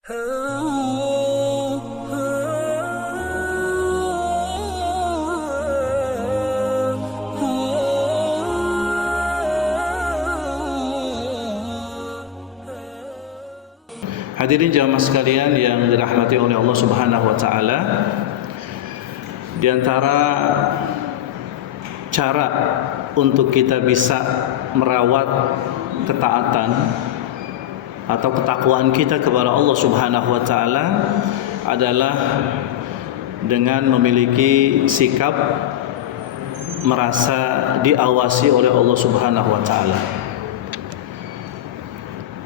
Hadirin jamaah sekalian yang dirahmati oleh Allah Subhanahu wa taala, di antara cara untuk kita bisa merawat ketaatan atau ketakwaan kita kepada Allah Subhanahu wa taala adalah dengan memiliki sikap merasa diawasi oleh Allah Subhanahu wa taala.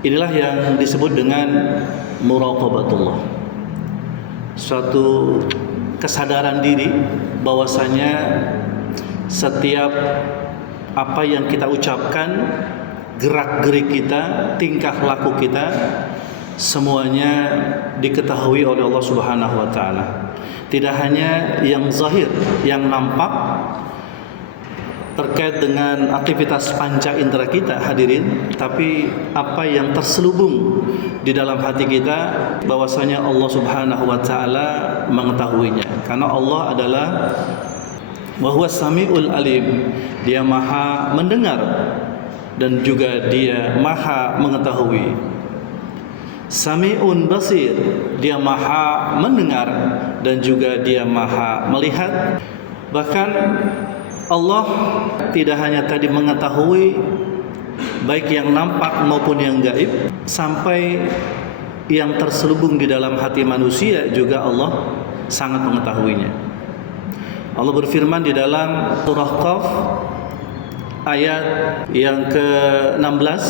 Inilah yang disebut dengan muraqabatullah. Suatu kesadaran diri bahwasanya setiap apa yang kita ucapkan, gerak-gerik kita, tingkah laku kita, semuanya diketahui oleh Allah Subhanahu wa taala. Tidak hanya yang zahir, yang nampak terkait dengan aktivitas panca indera kita, hadirin, tapi apa yang terselubung di dalam hati kita, bahwasanya Allah Subhanahu wa taala mengetahuinya. Karena Allah adalah wa huwas samiul alim, Dia Maha mendengar dan juga Dia Maha mengetahui. Sami'un basir, Dia Maha mendengar dan juga Dia Maha melihat. Bahkan Allah tidak hanya tadi mengetahui baik yang nampak maupun yang gaib, sampai yang terselubung di dalam hati manusia juga Allah sangat mengetahuinya. Allah berfirman di dalam surah Qaf ayat yang ke-16,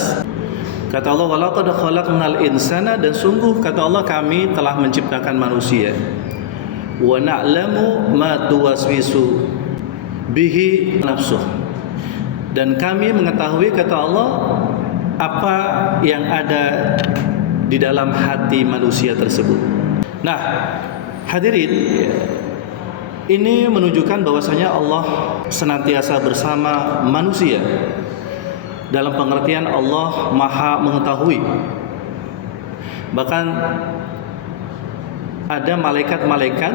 kata Allah, walaqad khalaqnal insana, dan sungguh kata Allah kami telah menciptakan manusia, wa na'lamu ma tuwaswisu bihi nafsuh, dan kami mengetahui kata Allah apa yang ada di dalam hati manusia tersebut. Nah, hadirin, ini menunjukkan bahwasanya Allah senantiasa bersama manusia, dalam pengertian Allah Maha mengetahui. Bahkan ada malaikat-malaikat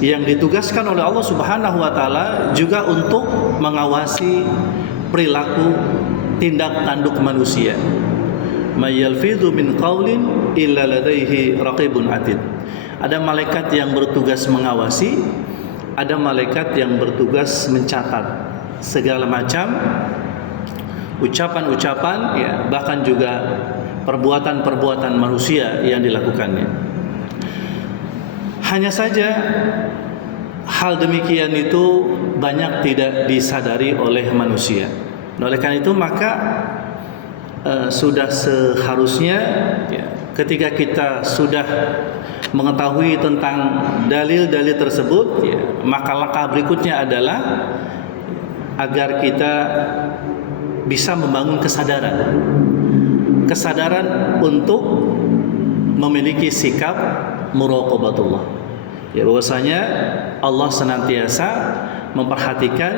yang ditugaskan oleh Allah Subhanahu wa taala juga untuk mengawasi perilaku, tindak tanduk manusia. May yalfidhu min qaulin illa ladaihi raqibun atid. Ada malaikat yang bertugas mengawasi, ada malaikat yang bertugas mencatat segala macam ucapan-ucapan, ya, bahkan juga perbuatan-perbuatan manusia yang dilakukannya. Hanya saja hal demikian itu banyak tidak disadari oleh manusia. Oleh karena itu maka sudah seharusnya, ya, ketika kita sudah mengetahui tentang dalil-dalil tersebut, ya, maka langkah berikutnya adalah agar kita bisa membangun kesadaran untuk memiliki sikap muraqabatullah. Ya, bahwasanya Allah senantiasa memperhatikan,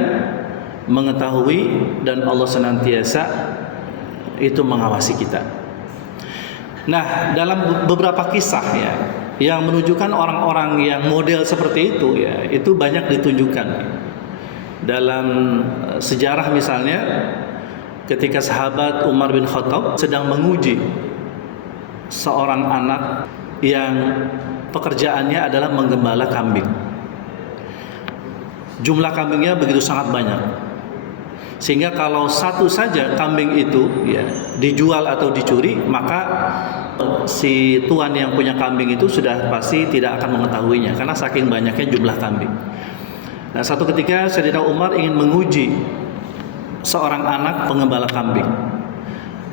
mengetahui, dan Allah senantiasa itu mengawasi kita. Nah, dalam beberapa kisah, ya, yang menunjukkan orang-orang yang model seperti itu, ya, itu banyak ditunjukkan. Dalam sejarah misalnya, ketika sahabat Umar bin Khattab sedang menguji seorang anak yang pekerjaannya adalah menggembala kambing. Jumlah kambingnya begitu sangat banyak, sehingga kalau satu saja kambing itu, ya, dijual atau dicuri, maka si tuan yang punya kambing itu sudah pasti tidak akan mengetahuinya karena saking banyaknya jumlah kambing. Nah, satu ketika Sayyidina Umar ingin menguji seorang anak pengembala kambing.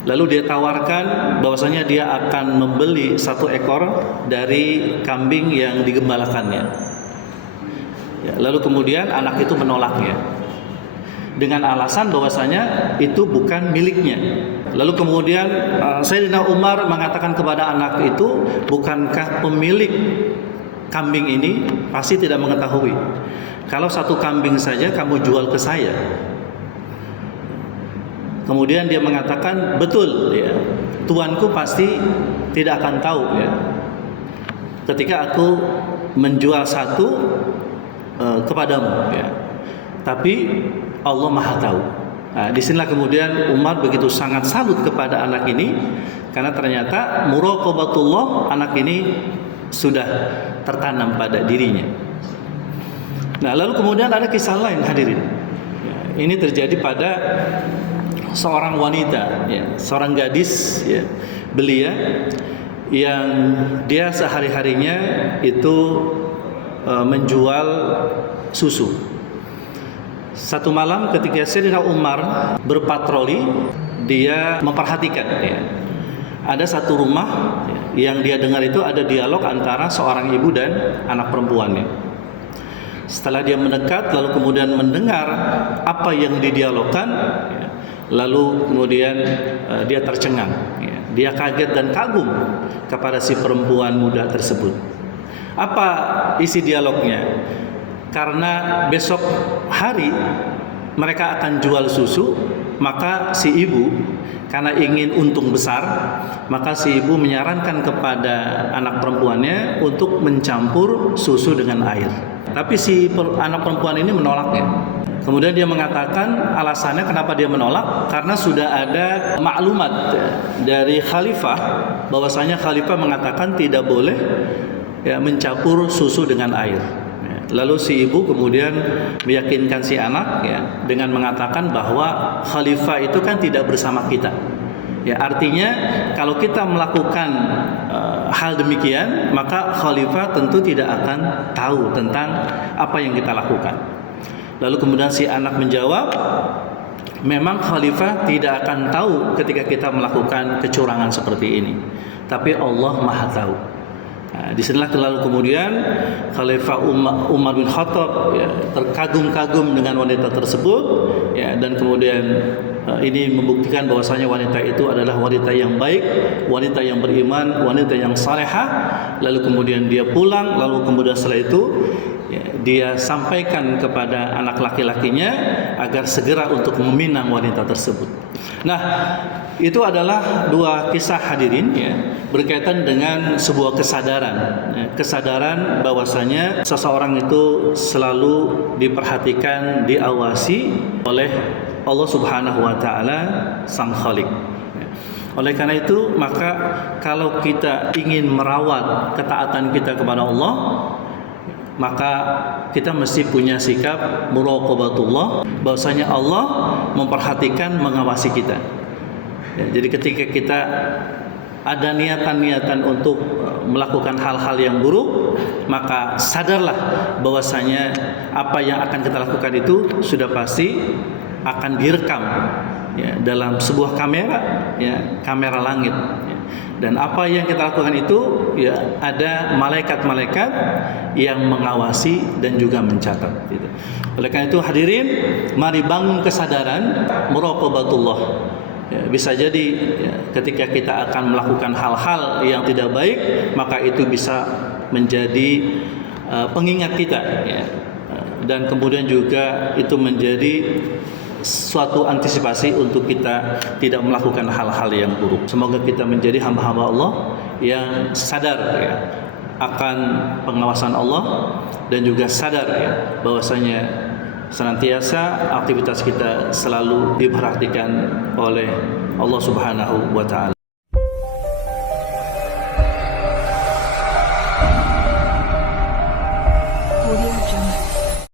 Lalu dia tawarkan bahwasanya dia akan membeli 1 ekor dari kambing yang digembalakannya. Ya, lalu kemudian anak itu menolaknya dengan alasan bahwasanya itu bukan miliknya. Lalu kemudian Sayyidina Umar mengatakan kepada anak itu, bukankah pemilik kambing ini pasti tidak mengetahui kalau 1 kambing saja kamu jual ke saya? Kemudian dia mengatakan, betul, ya, tuanku pasti tidak akan tahu, ya, ketika aku menjual satu kepadamu, ya. Tapi Allah Maha tahu. Nah, disinilah kemudian Umar begitu sangat salut kepada anak ini, karena ternyata muraqabatullah anak ini sudah tertanam pada dirinya. Nah, lalu kemudian ada kisah lain hadirin. Ya, ini terjadi pada seorang wanita, ya, seorang gadis, ya, belia yang dia sehari-harinya itu menjual susu. Satu malam ketika Sayyidina Umar berpatroli, dia memperhatikan, ya, ada satu rumah, ya, yang dia dengar itu ada dialog antara seorang ibu dan anak perempuannya. Setelah dia mendekat, lalu kemudian mendengar apa yang didialogkan, ya, lalu kemudian dia tercengang, ya. Dia kaget dan kagum kepada si perempuan muda tersebut. Apa isi dialognya? Karena besok hari mereka akan jual susu, maka si ibu karena ingin untung besar, maka si ibu menyarankan kepada anak perempuannya untuk mencampur susu dengan air. Tapi si anak perempuan ini menolaknya. Kemudian dia mengatakan alasannya kenapa dia menolak, karena sudah ada maklumat dari khalifah bahwasanya khalifah mengatakan tidak boleh, ya, mencampur susu dengan air. Lalu si ibu kemudian meyakinkan si anak, ya, dengan mengatakan bahwa khalifah itu kan tidak bersama kita. Ya, artinya kalau kita melakukan hal demikian, maka khalifah tentu tidak akan tahu tentang apa yang kita lakukan. Lalu kemudian si anak menjawab, memang khalifah tidak akan tahu ketika kita melakukan kecurangan seperti ini, tapi Allah Maha tahu. Nah, disinilah lalu kemudian Khalifah Umar bin Khattab, ya, terkagum-kagum dengan wanita tersebut, ya, dan kemudian ini membuktikan bahwasanya wanita itu adalah wanita yang baik, wanita yang beriman, wanita yang salehah. Lalu kemudian dia pulang, lalu kemudian setelah itu, ya, dia sampaikan kepada anak laki-lakinya agar segera untuk meminang wanita tersebut. Nah, itu adalah dua kisah hadirin, ya, berkaitan dengan sebuah kesadaran, ya, kesadaran bahwasanya seseorang itu selalu diperhatikan, diawasi oleh Allah Subhanahu wa taala Sang Khalik. Oleh karena itu, maka kalau kita ingin merawat ketaatan kita kepada Allah, maka kita mesti punya sikap muraqabatullah, bahwasanya Allah memperhatikan, mengawasi kita. Ya, jadi ketika kita ada niatan-niatan untuk melakukan hal-hal yang buruk, maka sadarlah bahwasanya apa yang akan kita lakukan itu sudah pasti akan direkam, ya, dalam sebuah kamera, ya, kamera langit, ya. Dan apa yang kita lakukan itu, ya, ada malaikat-malaikat yang mengawasi dan juga mencatat, gitu. Oleh karena itu hadirin, mari bangun kesadaran muraqabatullah. Ya, bisa jadi, ya, ketika kita akan melakukan hal-hal yang tidak baik, maka itu bisa menjadi pengingat kita, ya, dan kemudian juga itu menjadi suatu antisipasi untuk kita tidak melakukan hal-hal yang buruk. Semoga kita menjadi hamba-hamba Allah yang sadar, ya, akan pengawasan Allah, dan juga sadar, ya, bahwasanya senantiasa aktivitas kita selalu diperhatikan oleh Allah Subhanahu wa taala.